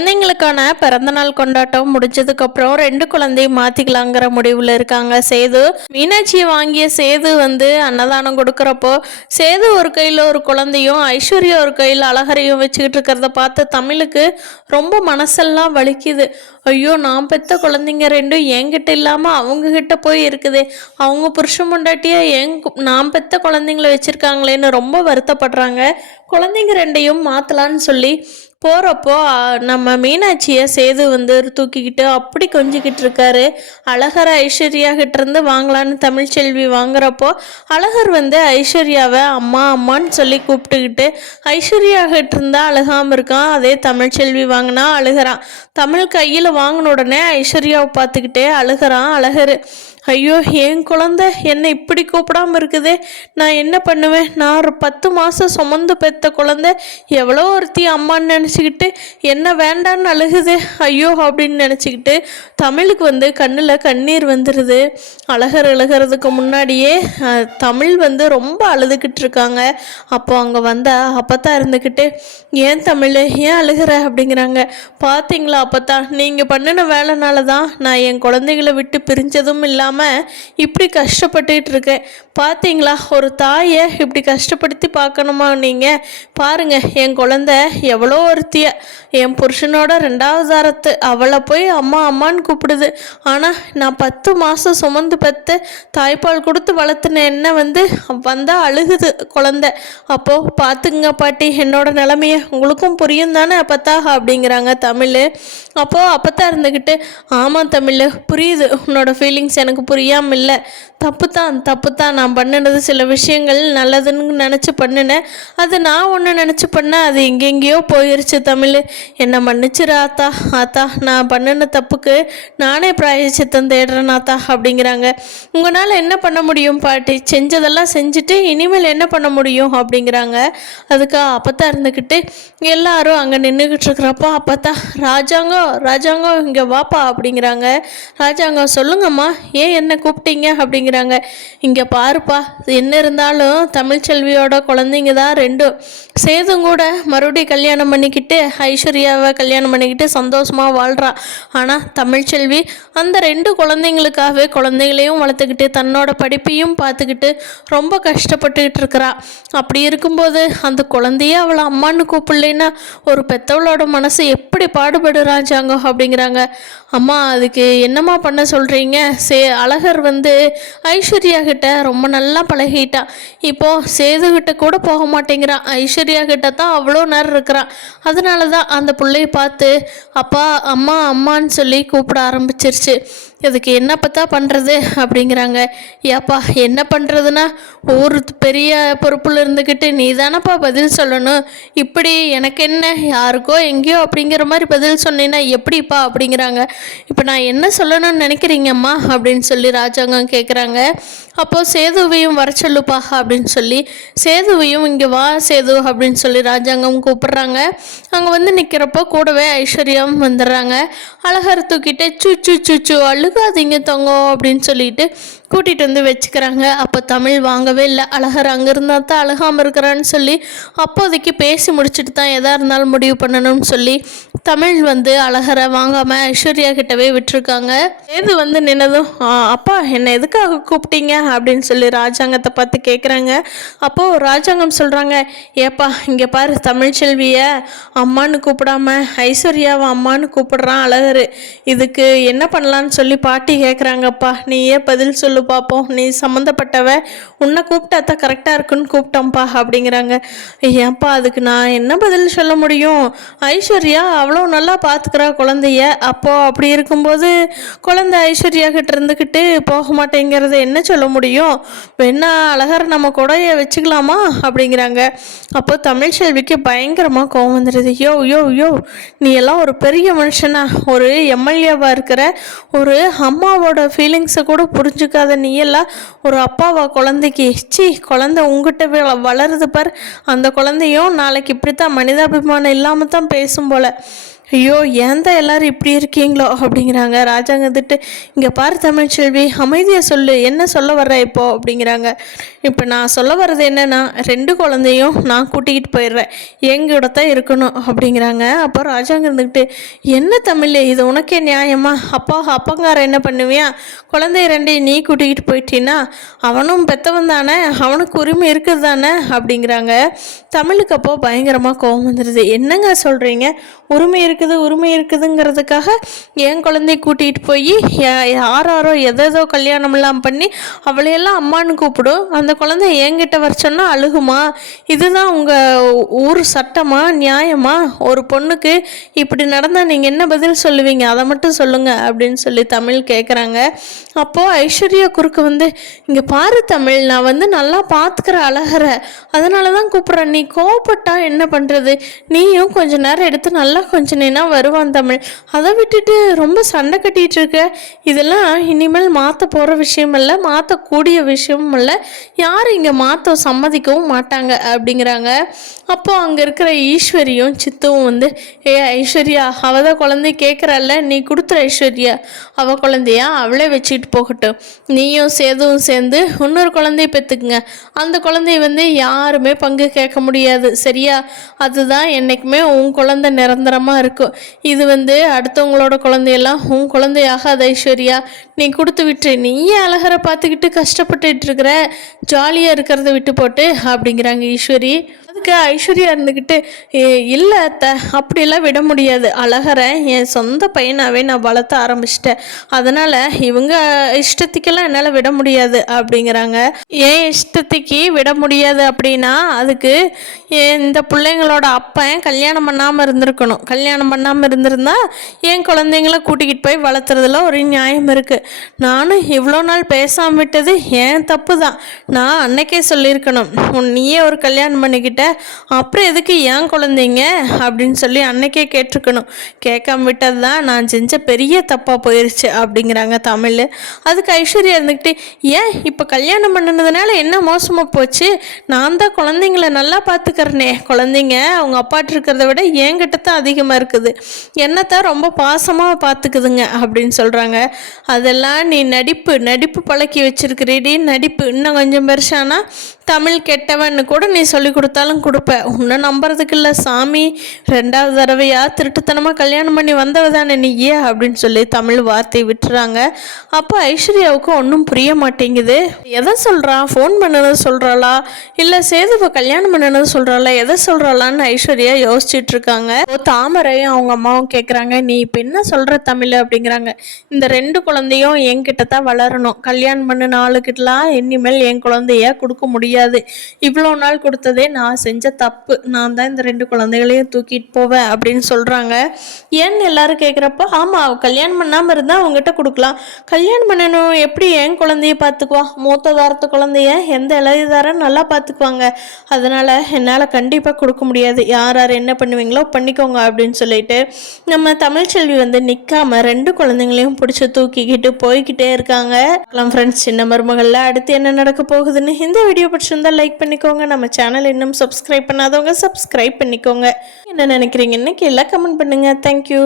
குழந்தைங்களுக்கான பிறந்தநாள் கொண்டாட்டம் முடிஞ்சதுக்கப்புறம் 2 குழந்தையும் மாற்றிக்கலாங்கிற முடிவில் இருக்காங்க சேது. மீனாட்சியை வாங்கிய சேது அன்னதானம் கொடுக்குறப்போ சேது ஒரு கையில் ஒரு குழந்தையும் ஐஸ்வர்யா ஒரு கையில் அழகரையும் வச்சுக்கிட்டு இருக்கிறத பார்த்து தமிழுக்கு ரொம்ப மனசெல்லாம் வலிக்குது. ஐயோ, நான் பெற்ற குழந்தைங்க 2 என்கிட்ட இல்லாமல் அவங்கக்கிட்ட போய் இருக்குது, அவங்க புருஷன் முண்டாட்டியா நான் பெற்ற குழந்தைங்கள வச்சுருக்காங்களேன்னு ரொம்ப வருத்தப்படுறாங்க. குழந்தைங்க 2ஐயும் மாற்றலான்னு சொல்லி போகிறப்போ நம்ம மீனாட்சியை சேது தூக்கிக்கிட்டு அப்படி கொஞ்சிக்கிட்டு இருக்காரு. அழகரை ஐஸ்வர்யா கிட்டேருந்து வாங்கலான்னு தமிழ்ச்செல்வி வாங்குறப்போ அழகர் ஐஸ்வர்யாவை அம்மா அம்மான்னு சொல்லி கூப்பிட்டுக்கிட்டு ஐஸ்வர்யா கிட்டேருந்தா அழுகாமல் இருக்கான். அதே தமிழ்ச்செல்வி வாங்கினா அழுகிறான். தமிழ் கையில் வாங்கின உடனே ஐஸ்வர்யாவை பார்த்துக்கிட்டே அழுகிறான் அழகர். ஐயோ, என் குழந்தை என்னை இப்படி கூப்பிடாமல் இருக்குதே, நான் என்ன பண்ணுவேன்? நான் ஒரு 10 மாதம் சுமந்து பெற்ற குழந்தை எவ்வளோ ஒருத்தி அம்மான்னு நினச்சிக்கிட்டு என்ன வேண்டான்னு அழுகுது ஐயோ அப்படின்னு நினச்சிக்கிட்டு தமிழுக்கு கண்ணில் கண்ணீர் வந்துடுது. அழகர் அழுகிறதுக்கு முன்னாடியே தமிழ் ரொம்ப அழுதுகிட்டு இருக்காங்க. அப்போ அங்கே அப்பத்தான் இருந்துக்கிட்டு ஏன் தமிழ் ஏன் அழுகிற அப்படிங்கிறாங்க. பார்த்தீங்களா அப்பத்தா, நீங்கள் பண்ணின வேலைனால தான் நான் என் குழந்தைகளை விட்டு பிரிஞ்சதும் இல்லாமல் இப்படி கஷ்டப்பட்டுக்கிட்டு இருக்கேன். பார்த்தீங்களா, ஒரு தாயை இப்படி கஷ்டப்படுத்தி பார்க்கணுமா? நீங்கள் பாருங்க, என் குழந்தை எவ்வளோ ஒருத்திய என் புருஷனோட 2வது அறத்து அவளை போய் அம்மா அம்மான்னு கூப்பிடுது. ஆனால் நான் 10 மாதம் சுமந்து பெற்று தாய்ப்பால் கொடுத்து வளர்த்துன என்ன வந்தால் அழுகுது குழந்தை. அப்போது பார்த்துங்க பாட்டி, என்னோட நிலமைய உங்களுக்கும் புரியும் தானே அப்பத்தா அப்படிங்கிறாங்க தமிழ். அப்போது அப்பத்தான் இருந்துக்கிட்டு ஆமாம் தமிழ், புரியுது, உன்னோட ஃபீலிங்ஸ் எனக்கு புரியாமல் இல்லை. தப்பு தான் நான் பண்ணினது சில விஷயங்கள் நல்லதுன்னு நினச்சி பண்ணினேன். அது நான் ஒன்று நினச்சி பண்ணேன், அது எங்கெங்கேயோ போயிருச்சு தமிழ், என்னை மன்னிச்சிரு ஆத்தா. ஆத்தா, நான் பண்ணின தப்புக்கு நானே பிராயச்சித்தம் தேடுறேன் ஆத்தா அப்படிங்கிறாங்க. உங்களால் என்ன பண்ண முடியும் பாட்டி? செஞ்சதெல்லாம் செஞ்சுட்டு இனிமேல் என்ன பண்ண முடியும் அப்படிங்கிறாங்க. அதுக்கு அப்பத்தான் இருந்துக்கிட்டு எல்லாரும் அங்கே நின்றுக்கிட்டு இருக்கிறப்போ அப்பத்தா ராஜாங்கம் இங்கே வாப்பா அப்படிங்கிறாங்க. ராஜாங்கம் சொல்லுங்கம்மா, ஏன் என்ன கூப்பிட்டீங்க அப்படிங்கிறாங்க. இங்கே பாருப்பா, என்ன இருந்தாலும் தமிழ்ச்செல்வியோட குழந்தைங்க தான் 2. சேதும் கூட மறுபடியும் கல்யாணம் பண்ணிக்கிட்டு ஐஸ்வர்யாவை கல்யாணம் பண்ணிக்கிட்டு சந்தோஷமாக வாழ்கிறா. ஆனால் தமிழ்ச்செல்வி அந்த 2 குழந்தைங்களுக்காகவே குழந்தைகளையும் வளர்த்துக்கிட்டு தன்னோட படிப்பையும் பார்த்துக்கிட்டு ரொம்ப கஷ்டப்பட்டுக்கிட்டு இருக்கிறா. அப்படி இருக்கும்போது அந்த குழந்தையே அவளை அம்மான்னு கூப்பிடலைன்னா ஒரு பெத்தவளோட மனசு எப்படி பாடுபடுறாச்சாங்க அப்படிங்கிறாங்க. அம்மா, அதுக்கு என்னம்மா பண்ண சொல்கிறீங்க? அழகர் ஐஸ்வர்யா கிட்ட ரொம்ப நல்லா பழகிட்டான். இப்போது சேதுகிட்ட கூட போக மாட்டேங்கிறான், ஐஸ்வர்யா கிட்ட தான் அவ்வளோ நேரம் இருக்கிறான். அதனால தான் அந்த பிள்ளைய பார்த்து அப்பா அம்மா அம்மான்னு சொல்லி கூப்பிட ஆரம்பிச்சிருச்சு. இதுக்கு என்ன பார்த்தா பண்ணுறது அப்படிங்கிறாங்க. ஏப்பா, என்ன பண்ணுறதுன்னா ஒரு பெரிய பொறுப்பில் இருந்துக்கிட்டு நீ தானப்பா பதில் சொல்லணும். இப்படி எனக்கு என்ன யாருக்கோ எங்கேயோ அப்படிங்கிற மாதிரி பதில் சொன்னீங்கன்னா எப்படிப்பா அப்படிங்கிறாங்க. இப்போ நான் என்ன சொல்லணும்னு நினைக்கிறீங்கம்மா அப்படின்னு சொல்லி ராஜாங்கம் கேட்குறாங்க. அப்போது சேதுவையும் வர சொல்லுப்பா அப்படின்னு சொல்லி சேதுவையும் இங்கே வா சேது அப்படின்னு சொல்லி ராஜாங்கம் கூப்பிட்றாங்க. அங்கே நிற்கிறப்போ கூடவே ஐஸ்வர்யம் வந்துடுறாங்க. அழகர் தூக்கிட்டு சுச்சு அழுகாதீங்க தங்கம் அப்படின்னு சொல்லிட்டு கூட்டிகிட்டு வச்சுக்கிறாங்க. அப்போ தமிழ் வாங்கவே இல்லை. அழகர் அங்கே இருந்தால் தான் அழுகாமல் இருக்கிறான்னு சொல்லி அப்போதைக்கு பேசி முடிச்சுட்டு தான் எதாக இருந்தாலும் முடிவு பண்ணணும்னு சொல்லி தமிழ் அழகரை வாங்காமல் ஐஸ்வர்யா கிட்டவே விட்டுருக்காங்க. ஏது நின்னதும் அப்பா என்னை எதுக்காக கூப்பிட்டீங்க அப்படின்னு சொல்லி ராஜாங்கத்தை பார்த்து கேட்குறாங்க. அப்போது ராஜாங்கம் சொல்கிறாங்க, ஏப்பா இங்கே பாரு, தமிழ்ச்செல்வியை அம்மானு கூப்பிடாம ஐஸ்வர்யாவை அம்மானு கூப்பிடுறான் அழகர், இதுக்கு என்ன பண்ணலான்னு சொல்லி பாட்டி கேட்குறாங்கப்பா, நீயே பதில் சொல்லு பார்ப்போம், நீ சம்மந்தப்பட்டவ, உன்னை கூப்பிட்டாத்தான் கரெக்டாக இருக்குன்னு கூப்பிட்டோம்ப்பா அப்படிங்கிறாங்க. ஏன்ப்பா அதுக்கு நான் என்ன பதில் சொல்ல முடியும்? ஐஸ்வர்யா அவ்வளோ நல்லா பார்த்துக்கிறா குழந்தைய. அப்போது அப்படி இருக்கும்போது குழந்தை ஐஸ்வர்யா கிட்ட இருந்துக்கிட்டு போக மாட்டேங்கிறத என்ன சொல்ல முடியும்? வேணா அழகர் நம்ம கூடைய வச்சுக்கலாமா அப்படிங்கிறாங்க. அப்போ தமிழ்ச்செல்விக்கு பயங்கரமாக கோவம் வந்துடுது. யோ நீ எல்லாம் ஒரு பெரிய மனுஷனா, ஒரு எம்எல்ஏவாக இருக்கிற, ஒரு அம்மாவோட ஃபீலிங்ஸை கூட புரிஞ்சுக்காத நீ எல்லாம் ஒரு அப்பாவா குழந்தைக்கு? குழந்தை உங்ககிட்ட வளருது பார், அந்த குழந்தையும் நாளைக்கு இப்படித்தான் மனிதாபிமானம் இல்லாமல் தான் பேசும் போல. ஐயோ ஏன் தான் எல்லாரும் இப்படி இருக்கீங்களோ அப்படிங்கிறாங்க. ராஜாங்க வந்துட்டு இங்கே பாரு தமிழ்ச்செல்வி, அமைதியை சொல்லு, என்ன சொல்ல வர்ற இப்போ அப்படிங்கிறாங்க. இப்போ நான் சொல்ல வர்றது என்னன்னா, 2 குழந்தையும் நான் கூட்டிக்கிட்டு போயிடுறேன், எங்கூட தான் இருக்கணும் அப்படிங்கிறாங்க. அப்போ ராஜாங்க இருந்துக்கிட்டு என்ன தமிழ், இது உனக்கே நியாயமா? அப்பங்கார என்ன பண்ணுவியா? குழந்தை 2 நீ கூட்டிக்கிட்டு போயிட்டீன்னா அவனும் பெற்றவன் தானே, அவனுக்கு உரிமை இருக்குது தானே அப்படிங்கிறாங்க. தமிழுக்கு அப்போ பயங்கரமாக கோபம் வந்துடுது. என்னங்க சொல்கிறீங்க? உரிமை இருக்குதுங்கிறதுக்காக என் குழந்தைய கூட்டிகிட்டு போய் யாரோ எதோ கல்யாணமெல்லாம் பண்ணி அவளையெல்லாம் அம்மானு கூப்பிடும், அந்த குழந்தை என்கிட்ட வர சொன்னால் அழுகுமா? இதுதான் உங்கள் ஊர் சட்டமா, நியாயமா? ஒரு பொண்ணுக்கு இப்படி நடந்தால் நீங்கள் என்ன பதில் சொல்லுவீங்க? அதை மட்டும் சொல்லுங்கள் அப்படின்னு சொல்லி தமிழ் கேட்குறாங்க. அப்போது ஐஸ்வர்யா குறுக்கு வந்து இங்கே பாரு தமிழ், நான் வந்து நல்லா பார்த்துக்கிற அழகிற, அதனால தான் கூப்பிட்றேன், நீ கோவப்பட்டா என்ன பண்ணுறது? நீயும் கொஞ்ச நேரம் எடுத்து நல்லா கொஞ்ச நேரம் வருவான் தமிழ், அதை விட்டுட்டு ரொம்ப சண்டை கட்டிகிட்டு இருக்க. இதெல்லாம் இனிமேல் மாற்ற போகிற விஷயம் இல்லை, மாற்றக்கூடிய விஷயமும் இல்லை, யாரும் இங்கே மாற்ற சம்மதிக்கவும் மாட்டாங்க அப்படிங்கிறாங்க. அப்போது அங்கே இருக்கிற ஈஸ்வரியும் சித்துவும் வந்து ஐஸ்வர்யா அவள் தான் குழந்தை கேட்குறாள்ல, நீ கொடுத்துற ஐஸ்வர்யா, அவள் குழந்தையா அவளே வச்சுக்கிட்டு போகட்டும், நீயும் சேதுவும் சேர்ந்து இன்னொரு குழந்தைய பெற்றுக்குங்க, அந்த குழந்தைய வந்து யாருமே பங்கு கேட்க முடியாது சரியா? அதுதான் என்றைக்குமே உன் குழந்தை நிரந்தரமாக இருக்கும். இது வந்து அடுத்தவங்களோட குழந்தையெல்லாம் உன் குழந்தையாகாது ஐஸ்வர்யா, நீ கொடுத்து விட்டு நீயே அழகரை பார்த்துக்கிட்டு கஷ்டப்பட்டுட்டு இருக்கிற, ஜாலியாக இருக்கிறத விட்டு போட்டு அப்படிங்கிறாங்க ஈஸ்வரி. அதுக்கு ஐஸ்வர்யா இருந்துக்கிட்டு இல்லை அத்தை, அப்படிலாம் விட முடியாது, அழகரை என் சொந்த பையனாகவே நான் வளர்த்த ஆரம்பிச்சிட்டேன், அதனால் இவங்க இஷ்டத்துக்கெல்லாம் என்னால் விட முடியாது அப்படிங்கிறாங்க. ஏன் இஷ்டத்துக்கு விட முடியாது அப்படின்னா, அதுக்கு இந்த பிள்ளைங்களோட அப்பன் கல்யாணம் பண்ணாமல் இருந்திருக்கணும், கல்யாணம் பண்ணாமல் இருந்திருந்தா என் குழந்தைங்கள கூட்டிக்கிட்டு போய் வளர்த்துறதுல ஒரு நியாயம் இருக்குது. நானும் இவ்வளோ நாள் பேசாமல் விட்டது ஏன் தப்பு தான், நான் அன்னைக்கே சொல்லியிருக்கணும், நீயே ஒரு கல்யாணம் பண்ணிக்கிட்ட அப்புறம் எதுக்கு ஏன் குழந்தைங்க அப்படின்னு சொல்லி அன்னைக்கே கேட்டிருக்கணும், கேட்காம விட்டது தான் நான் செஞ்ச பெரிய தப்பாக போயிடுச்சு அப்படிங்கிறாங்க தமிழ். அதுக்கு ஐஸ்வர்யா இருந்துக்கிட்டு ஏன் இப்போ கல்யாணம் பண்ணினதுனால என்ன மோசமாக போச்சு? நான் தான் குழந்தைங்கள நல்லா பார்த்துக்கிறனே, குழந்தைங்க அவங்க அப்பாட்டு இருக்கிறத விட என்கிட்ட தான் அதிகமாக இருக்குது, என்னத்தான் ரொம்ப பாசமாக பார்த்துக்குதுங்க அப்படின்னு சொல்கிறாங்க. அதெல்லாம் நீ நடிப்பு பழக்கி வச்சிருக்கிறீடி, நடிப்பு. இன்னும் கொஞ்சம் பெருசானா தமிழ் கெட்டவன்னு கூட நீ சொல்லி கொடுத்தாலும் கொடுப்ப, உன்னை நம்புறதுக்கு இல்லை சாமி, 2வது தடவையா திருட்டுத்தனமாக கல்யாணம் பண்ணி வந்தவ தானே நீயே அப்படின்னு சொல்லி தமிழ் வார்த்தை விட்டுறாங்க. அப்போ ஐஸ்வர்யாவுக்கு ஒன்றும் புரிய மாட்டேங்குது, எதை சொல்கிறா, ஃபோன் பண்ணது சொல்கிறாளா இல்லை சேதுவை கல்யாணம் பண்ணது சொல்கிறாளா, எதை சொல்கிறாளான்னு ஐஸ்வர்யா யோசிச்சுட்டு இருக்காங்க. தாமரையும் அவங்க அம்மாவும் கேட்குறாங்க, நீ இப்போ என்ன சொல்கிற தமிழ் அப்படிங்கிறாங்க. இந்த 2 குழந்தையும் என்கிட்ட தான் வளரணும், கல்யாணம் பண்ண நாளுக்கிட்டலாம் இனிமேல் என் குழந்தைய கொடுக்க முடியாது, இவ்வளோ நாள் கொடுத்ததே நான் செஞ்ச தப்பு, நான் தான் இந்த 2 குழந்தைகளையும் தூக்கிட்டு போவேன் அப்படின்னு சொல்கிறாங்க. ஏன்னு எல்லாரும் கேட்குறப்ப ஆமாம் கல்யாணம் பண்ணாமல் இருந்தால் அவங்ககிட்ட கொடுக்கலாம், கல்யாணம் பண்ணணும் எப்படி என் குழந்தைய பார்த்துக்குவா, மூத்த தாரத்து குழந்தைய எந்த இளையதாரம் நல்லா பார்த்துக்குவாங்க, அதனால் என்னால் கண்டிப்பாக கொடுக்க முடியாது, யார் என்ன பண்ணுவீங்களோ பண்ணிக்கோங்க அப்படின்னு சொல்லிட்டு நம்ம தமிழ்ச்செல்வி வந்து நிற்காம 2 குழந்தைங்களையும் பிடிச்சி தூக்கிக்கிட்டு போய்கிட்டே இருக்காங்க. ஃப்ரெண்ட்ஸ், சின்ன மருமகளில் அடுத்து என்ன நடக்க போகுதுன்னு இந்த வீடியோ பிடிச்சிருந்தா லைக் பண்ணிக்கோங்க, நம்ம சேனல் இன்னும் சப்ஸ்கிரைப் பண்ணாதவங்க சப்ஸ்கிரைப் பண்ணிக்கோங்க. என்ன நினைக்கிறீங்கன்னு கீழே கமெண்ட் பண்ணுங்க. தேங்க்யூ.